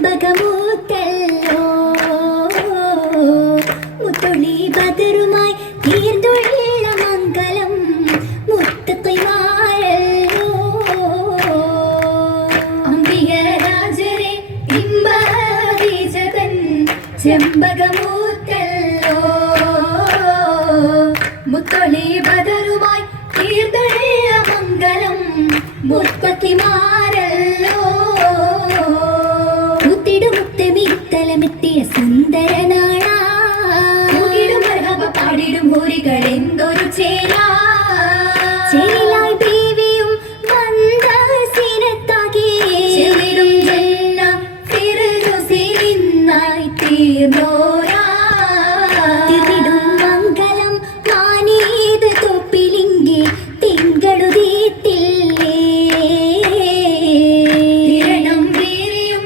ചെമ്പകമൂത്തല്ലോ മുത്തുളി ബദറുമായി തീർന്നുള്ള മംഗലം മുത്തഖിമാരല്ലോ അംബികരാജരെ ഇമ്പീജകൻ ചെമ്പകമൂത്തല്ലോ മുത്തുളി ബദറുമായി തീർന്നുള്ള മംഗലം മുത്തഖിമാരല്ലോ മുത്തലമെത്തിയ സുന്ദര നാടാ പാടിടും ഹോരികൾ എന്തൊരു ചേലായി ബീവിയും മന്ദാസിനത്താകെ ചെവിടും ജന്ന ഫിർദൗസിനായി തീർന്നോരാ തിരിടും മംഗലം മാനീത് തൊപ്പിലിങ്കി തിങ്കളുദീത്തില്ലേ തിരണം വീരിയും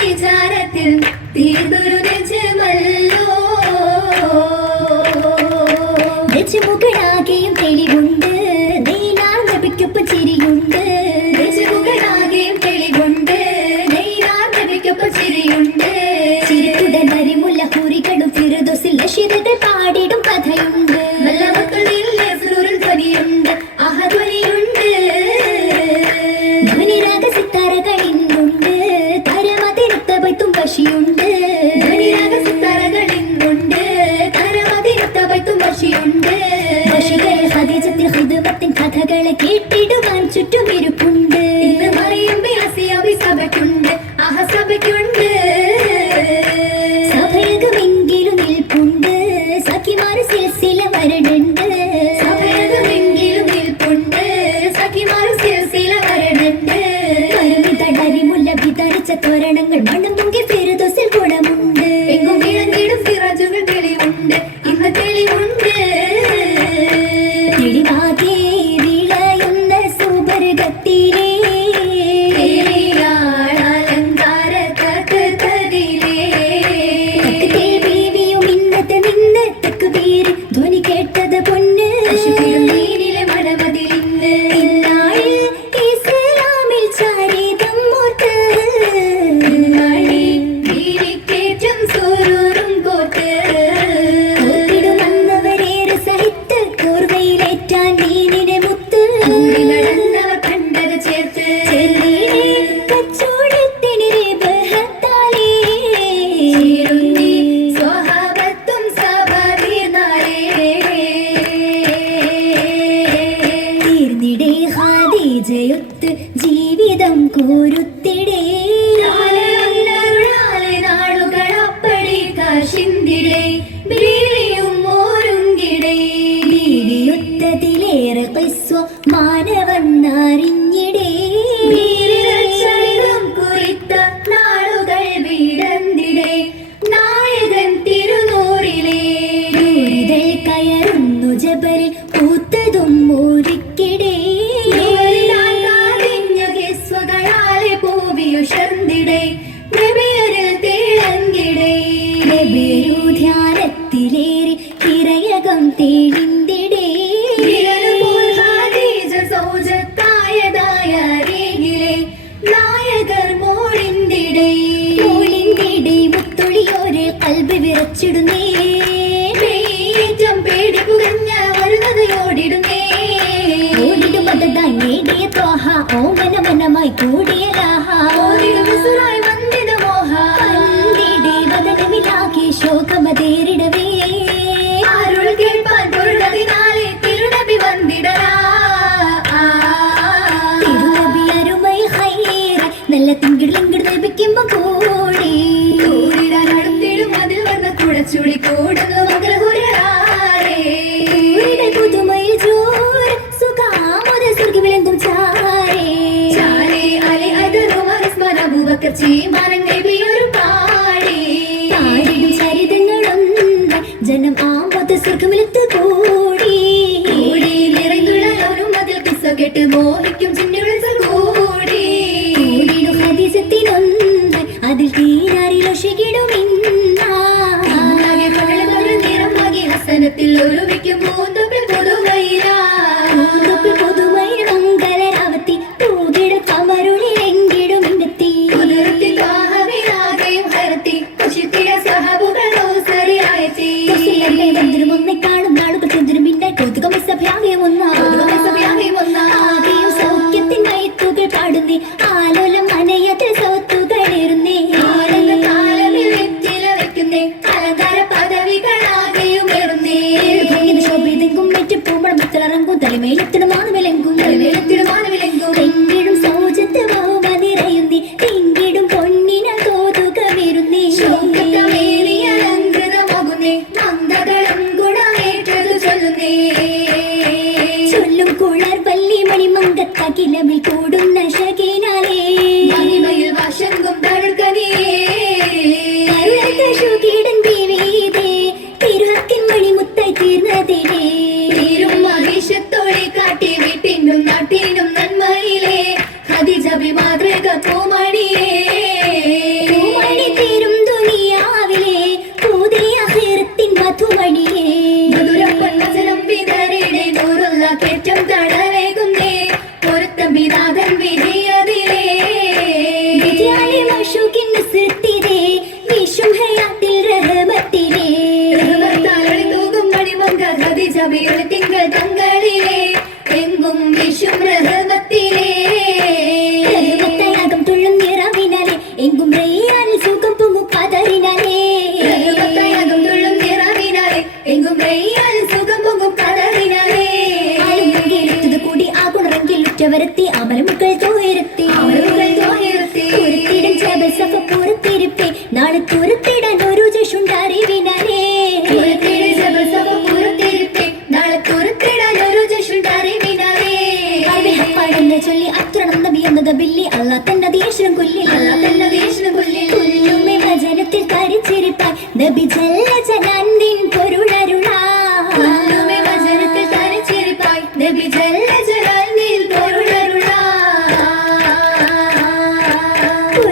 വിചാരത്തിൽ തീർന്നൊരു രജമല്ലോ രജമുകളാകെയും തെളിവുണ്ട് നെയ്നാർന്നബിക്കൊപ്പം ചിരിയുണ്ട് രജമുകളാകെയും തെളിവുണ്ട് നെയ്നാർന്നബിക്കൊപ്പം ചിരിയുണ്ട് ചിരിക്കുടൻ വരിമുല്ല ഹൂറികളും ഫിർദൗസിൽ നശീദകൾ പാടിടും കഥയുണ്ട് വല്ലമക്കളിൽ ഫുറൂറിൽ ധ്വനിയുണ്ട് ആഹധ്വനിയുണ്ട് ധ്വനിരാഗ സിത്താരകൾ ഇന്നുണ്ട് തരമതിരുത്ത ബൈത്തും വശിയുണ്ട് ധ്വനിരാഗ സിത്താരകൾ ഇന്നുണ്ട് തരമതിരുത്ത ബൈത്തും വശിയുണ്ട് വശികൾ ഖദീജത്തിൽ ഖിദ്മത്തിൻ കഥകളെ കേട്ടിടുവാൻ ചുറ്റും ഇരിപ്പുണ്ട് ഇന്ന് മറിയം ബിഅസിയാബി സഭയ്ക്കുണ്ട് ആഹ സഭയ്ക്കുണ്ട് സഭയകമെങ്കിലും നിൽപ്പുണ്ട് സഖിമാർ സിൽസില വരണുണ്ട് സഭയകമെങ്കിലും നിൽപ്പുണ്ട് സഖിമാർ സിൽസില വരണുണ്ട് തടരിമുല്ല വിതറിച്ച തോരണങ്ങൾ മണം പൊങ്കി ഫിർദൗസിൽ ഗുണമുണ്ട് എങ്ങും വിളങ്ങിടും സിറാജുകൾ തെളിവുണ്ട് ഇന്ന് തെളിവുണ്ട് തെളിവാകെ വിളയുന്ന സുബർഗത്തിലെ അലങ്കാര ബീവിയും ഇന്നത്തെ നിന്നത്തക്ക് പേര് ധ്വനി കേട്ടത് പൊന്ന് നീനിലെ മഴമതിലിന്ന് ഇന്നാളിൽ ഇസ്ലാമിൽ ചാരിതം മൂത്ത് വീരിക്കേറ്റം സൂരൂറും കോട്ട് കോത്തിടുമന്നവരേറെ സഹിത്ത് കൂർവയിലേറ്റാൻ നീനിനെ മുത്ത് നടന്നവർ കണ്ടത് ചേർത്ത് കച്ചോടത്തിനിരെ ബഹത്താലേ ചേരുന്നി സ്വഹാബത്തും സഭാതീർന്നാലേ തീർന്നിടേ ഖദീജയൊത്ത് ജീവിതം കോരുത്തിടേ നാളുകളപ്പടി കാശിന്തിടേ ബീവിയും മോരുങ്കിടേ ബീവിയൊത്തതിലേറെ ഖിസ്വ മാനവന്നറിഞ്ഞിടേ ചരിതം കുറിത്ത നാളുകൾ വീടന്തിടേ നായകൻ തിരുനൂറിലെ നൂറിതൾ കയറുന്നു ജബരിൽ പൂത്തതും മോരിക്കിടേ സ്വകളാലെ പൂവിയുഷർന്നിടേ നബിയരിൽ തിളങ്ങിടേ നബിയരു ധ്യാനത്തിലേറി തിരയകം തെളിന്തിടേ സൗജത്തായതായരികിലെ നായകർ മോളിന്തിടേ മുത്തുളിയോര് കൽബ് വിറച്ചിടുന്നേ ഏറ്റം പേടി പുകഞ്ഞ വരുന്നത് ഓടിടുന്നേ ഓടിടുമതായി നേടിയ ത്വാഹ ഓമന മനമായി കൂടിയ ലാഹ ഓടിടുമസുറായി വന്നിട മോഹ കണ്ടിടേ വദനമിലാകെ ശോകമതേറിടവേ അരുൾ കേൾപ്പാൻ പൊരുളതിനാലെ തിരുനബി വന്നിടരാ തിരുനബി അരുമൈ ഹൈറ നല്ല തിങ്കിടിലിങ്കിട് ലഭിക്കുമ്പോ കൂടി കൂടിടാൻ അടുത്തിടും അതിൽ വന്ന കുടച്ചുളി കൂടുന്നു മംഗളഹുരാരേ പുതുമയിൽ ജോർ സുഖാമുദ സ്വർഗി വിളങ്ങും ചാരേ ചാരേ അലി അദറുമസ്മന അബൂബക്കർ ചീമാനൻ നബിയൊരു പാടി പാടിടും ചരിതങ്ങളൊന്ന് ജനം ആമോദ സ്വർഗമിലെത്ത് കൂടി കൂടി നിറഞ്ഞുള്ള ഒരു മതിൽ കിസ്സ കേട്ട് മോഹിക്കും ചിന്നുകൾ കൂടി കൂടിടും ഹദീസത്തിനൊന്ന് അതിൽ തീരാറിലൊഷികിടും നിറമാകി ഹസനത്തിൽ ഒരുമിക്കും മൂന്നപ്പിൽ പുതുമൈര മംഗലരാവത്തി പൂകിട കമരുളിലെങ്കിടും ഇന്നെത്തി തലത്തിലിറങ്ങും തലമേലെത്തിടുമാണ് വിലങ്കും തെങ്ങിടും സൗജത്ത് വാവുമ നിറയുന്നേ തെങ്കിടും പൊന്നിന തോതുക വരുന്നേ അലങ്കൃതമാകുന്നേ മന്ദകളം ഗുണമേറ്റതു ചൊല്ലുന്നേ ചൊല്ലും കുളർ പല്ലി മണിമങ്കത്തകിലമിൽ കൂടുന്ന ശകീനാലേ മണിമയിൽ വശങ്കും തഴുകനേ കീടൻ ദേവീതേ തിരുഹത്തിൻ മണിമുത്തായി തീർന്നതിലേ തീരും മഹിഷത്തോടെ കാട്ടി വീട്ടിനും നാട്ടിനും നന്മയിലേ ഖദീജബി മാതൃക പൂമണിയേ പൂമണി തീരും ദുനിയാവിലെ പുതിയ ഖൈറത്തിൻ മധുമണിയേ മധുരപ്പൊന്നചലം വിതറിടെ നൂറുള്ള കേറ്റം കടവേകുന്നേ പൊരുത്തം വിനാഥൻ വിധിയതിലേ വിധിയാലെ മഷൂക്കിൻ നസ്രത്തിലേ വിഷും ഹയാത്തിൽ റഹമത്തിലേ റഹമത്താലി തൂകും മണിമങ്ക ഖദീജബിയുടെ തിങ്കൾ തങ്കളിലേ എങ്ങും വിഷും റഹമത്തിലേ റഹമത്തയാകും തുള്ളും നിറവിനാലേ എങ്കും റയ്യാനിൽ സുഖം പൊങ്ങും കതറിനാലേ റഹമത്തയാകും തുള്ളും നിറവിനാലേ എങ്കും റയ്യാനിൽ സുഖം പൊങ്ങും കതറിനാലേ ആലും മുങ്ങിയെടുത്തത് കൂടി ആ കുണറങ്കിൽ ഉറ്റവരത്തി അമരമുക്കൾ തോയരത്തി തുരുത്തിടും ജബൽ സഫ പുറത്തിരിപ്പേ നാളെ തുരുത്തിടാൻ ഒരു ജഷുണ്ടറിവിനാലേ ജബൽ സഫ പുറത്തിരിപ്പേ നാളെ തുരുത്തിടാൻ ഒരു ജഷുണ്ടറിവിനാലേ പാടുന്ന ചൊല്ലി അത്രണം നബി എന്നത് ബില്ലി അല്ലാ തന്നെ ദേശം കൊല്ലി കൊല്ലുമേ വചനത്തിൽ തരിച്ചിരിപ്പാൻ നബി ജല്ല ജലാൻദിൻ പൊരുളരുളാ കൊല്ലുമേ വചനത്തിൽ തരിച്ചിരിപ്പാൻ നബി ജല്ല ജലാൻദിൻ പൊരുളരുളാ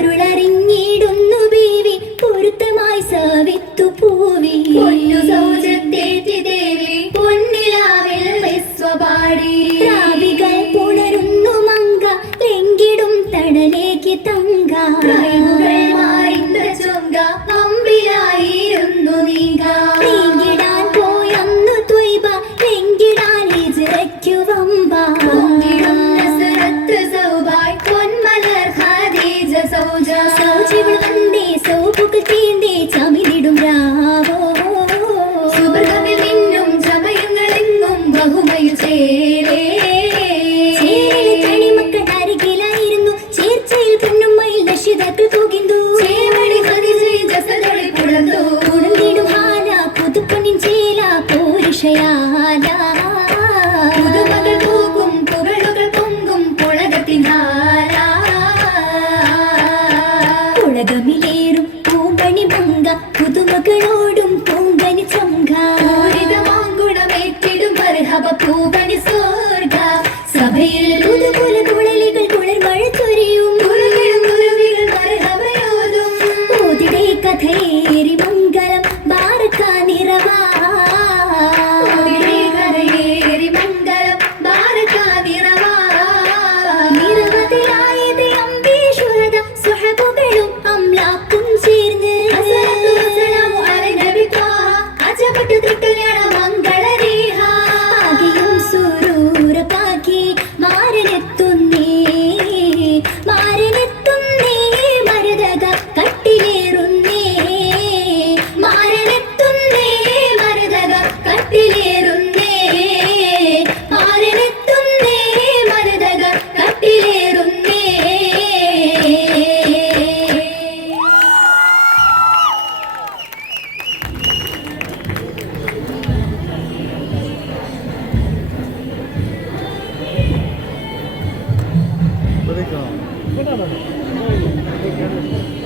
പൊരുളറിഞ്ഞിടുന്നു ബീവി പൊരുത്തമായി സാവിത്തു പൂവി പൊന്നു സൗജത്തേറ്റി ദേവി പൊന്നിലാവിൽ വിശ്വപാടി രാവികൾ പുണരുന്നു മങ്ക ലെങ്കിടും തടലേക്ക് തങ്ക ചൊങ്ക അമ്പിലായിരുന്നു നീങ്ങിടാൻ പോയന്നു ത്വയ്ബ ലെങ്കിടാൻ ഹിജ്റയ്ക്കു വമ്പ സൗബായ് പൊന്മലർ ഖദീജ സൗജ സൗജിവൾ വന്നേ സൗബുകൾ തീണ്ടേ ചമിലിടും രാവോ സുബർഗമിൽ നിന്നും ചമയങ്ങളെങ്ങും ബഹുമയിൽ ചേരേ തണിമക്കൾ അരികിലായിരുന്നു ചേർച്ചയിൽ പൊന്നുമ്മയിൽ നശിതാക്കൾ തൂകിന്തു ചേവടി ഖദീജയിൽ ജസദൊളി പുടർന്നിടും ഹാല പുതുപ്പൊന്നിൻ ചേല പോരുഷയാല പുതുമകൾ തൂക്കും പുകളുകൾ പൊങ്കും പുളകത്തിൻ ഹാല പുളകമിലേറും പൂമ്പണി മങ്ക പുതുമകളോടും പൂങ്കനി ചങ്ക പൂരിതമാങ്കുണമേറ്റിടും മർഹബ പൂവണി സ്വർഗ സഭയിൽ പുതുകുല കുഴലികൾ കുളിർ മഴ ചൊരിയും കുരുവികൾ മർഹബയോതും ഓതിടേ കഥയേറി മംഗളം ബാരക നിറവാ ഓതിടേ കഥയേറി മംഗളം ബാരക നിറവാ നിരവധിയായത് അംബീഷുഹദ സുഹബുകളും അംലാക്കും ചേർന്ന് അസ്സലാമു അലൈ നബി ത്വാഹ അജബട്ടു തൃക്കല്യാണ മംഗളരേഹ ആകെയും സുരൂര പാകി മാരനെത്തുന്നേ മരുതക കട്ടിലേറുന്നേ മാരനെത്തുന്നേ മരുതക കട്ടിലേറുന്നേ മാരനെത്തുന്നേ മരുതക കട്ടിലേറുന്നേ Legal.